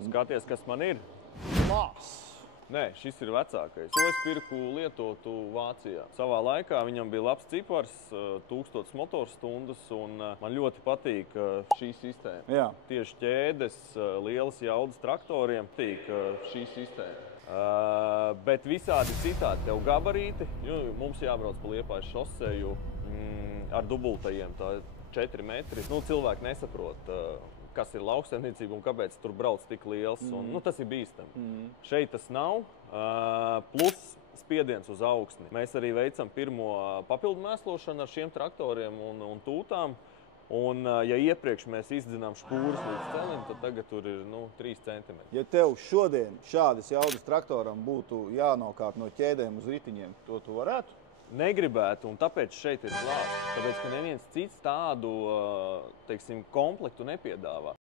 Skaties, kas man ir. Lās. Nē, šis ir vecākais. To es pirku lietotu Vācijā. Savā laikā viņam bija labs cipars, 1000 motorstundas, un man ļoti patīk šī sistēma. Jā. Tieši ķēdes, lielas jaudas traktoriem patīk šī sistēma. Bet visādi citādi tev gabarīti, mums jābrauc pa Liepājas šoseju ar dubultajiem, tā 4 metri. Cilvēki nesaprot, kas ir lauksaimniecība un kāpēc tur brauc tik liels. Un, tas ir bīstami. Šeit tas nav, plus spiediens uz augsni. Mēs arī veicam pirmo papildu mēslošanu ar šiem traktoriem un tūtām. Un, ja iepriekš mēs izdzinām špūras līdz celim, tad tagad tur ir 3 centimetri. Ja tev šodien šādas jaudas traktoram būtu jānokāp no ķēdēm uz ritiņiem, to tu varētu? Negribētu, un tāpēc šeit ir klāts. Tāpēc, ka neviens cits tādu, teiksim, komplektu nepiedāvā.